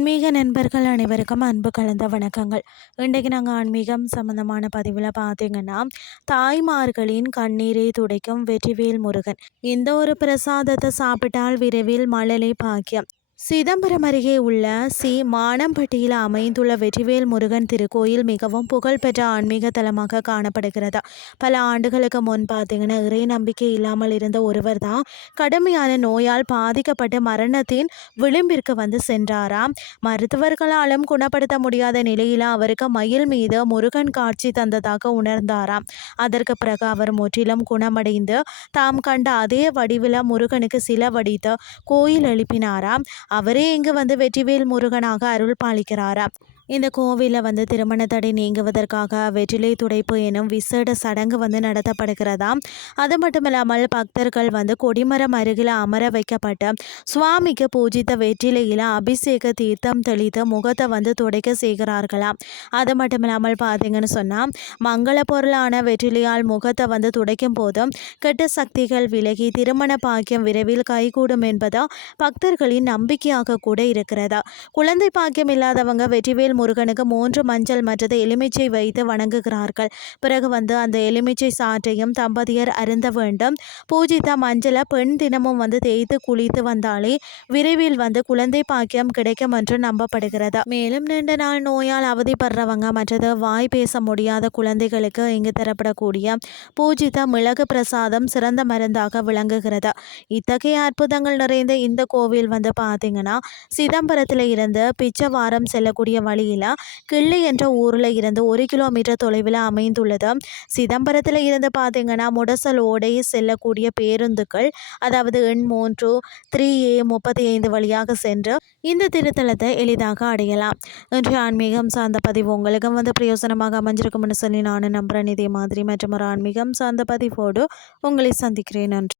ஆன்மீக நண்பர்கள் அனைவருக்கும் அன்பு கலந்த வணக்கங்கள். இன்றைக்கு நாங்கள் ஆன்மீகம் சம்பந்தமான பதிவில் பார்த்தீங்கன்னா, தாய்மார்களின் கண்ணீரை துடைக்கும் வெற்றிவேல் முருகன். இந்த ஒரு பிரசாதத்தை சாப்பிட்டால் விரைவில் மழலை பாக்கியம். சிதம்பரம் அருகே உள்ள மானம்பட்டியில் அமைந்துள்ள வெற்றிவேல் முருகன் திருக்கோயில் மிகவும் புகழ்பெற்ற ஆன்மீக தலமாக காணப்படுகிறது. பல ஆண்டுகளுக்கு முன் பார்த்தீங்கன்னா, இறை நம்பிக்கை இல்லாமல் இருந்த ஒருவர் தான் கடுமையான நோயால் பாதிக்கப்பட்டு மரணத்தின் விளிம்பிற்கு சென்றாராம். மருத்துவர்களாலும் குணப்படுத்த முடியாத நிலையில் அவருக்கு மயில் மீது முருகன் காட்சி தந்ததாக உணர்ந்தாராம். அதற்கு பிறகு அவர் முற்றிலும் குணமடைந்து தாம் கண்ட அதே வடிவில் முருகனுக்கு சில வடித்து கோயில் எழுப்பினாராம். அவரே இங்கு வெற்றிவேல் முருகனாக அருள் பாலிக்கிறாராம். இந்த கோவிலில் திருமண தடை நீங்குவதற்காக வெற்றிலை துடைப்பு எனும் விசேட சடங்கு நடத்தப்படுகிறதாம். அது மட்டும் இல்லாமல் பக்தர்கள் கொடிமரம் அருகில் அமர வைக்கப்பட்டு சுவாமிக்கு பூஜித்த வெற்றிலையில் அபிஷேக தீர்த்தம் தெளித்து முகத்தை துடைக்க செய்கிறார்களாம். அது மட்டும் இல்லாமல் பார்த்தீங்கன்னு சொன்னால், மங்கள பொருளான வெற்றிலையால் முகத்தை துடைக்கும் போதும் கெட்ட சக்திகள் விலகி திருமண பாக்கியம் விரைவில் கைகூடும் என்பது பக்தர்களின் நம்பிக்கையாக கூட இருக்கிறது. குழந்தை பாக்கியம் இல்லாதவங்க வெற்றிவேல் முருகனுக்கு 3 மஞ்சள் மற்றது எலுமிச்சை வைத்து வணங்குகிறார்கள். பிறகு அந்த எலுமிச்சை சாற்றையும் தம்பதியர் அருந்த வேண்டும். பூஜித்த மஞ்சளை பெண் தினமும் தேய்த்து குளித்து வந்தாலே விரைவில் குழந்தை பாக்கியம் கிடைக்கும் என்று நம்பப்படுகிறது. மேலும் நீண்ட நாள் நோயால் அவதிப்படுறவங்க மற்றது வாய் பேச முடியாத குழந்தைகளுக்கு இங்கு தரப்படக்கூடிய பூஜித்த மிளகு பிரசாதம் சிறந்த மருந்தாக விளங்குகிறது. இத்தகைய அற்புதங்கள் நிறைந்த இந்த கோவில் பார்த்தீங்கன்னா, சிதம்பரத்தில் இருந்து பிச்சவாரம் செல்லக்கூடிய வழியில் கிள்ளை என்ற ஊரில் இருந்து 1 கிலோமீட்டர் தொலைவில் அமைந்துள்ளது. சிதம்பரத்தில் இருந்து பார்த்தீங்கன்னா, முடசல் ஓடை செல்லக்கூடிய பேருந்துகள், அதாவது எண் 3 3A35 வழியாக சென்று இந்த திருத்தலத்தை எளிதாக அடையலாம். இன்று ஆன்மீகம் சார்ந்த பதிவு உங்களுக்கு பிரயோசனமாக அமைஞ்சிருக்கும்னு சொல்லி நான் நம்புகிறேன். இதே மாதிரி மற்றும் ஒரு ஆன்மீகம் சார்ந்த பதிவோடு உங்களை சந்திக்கிறேன். நன்றி.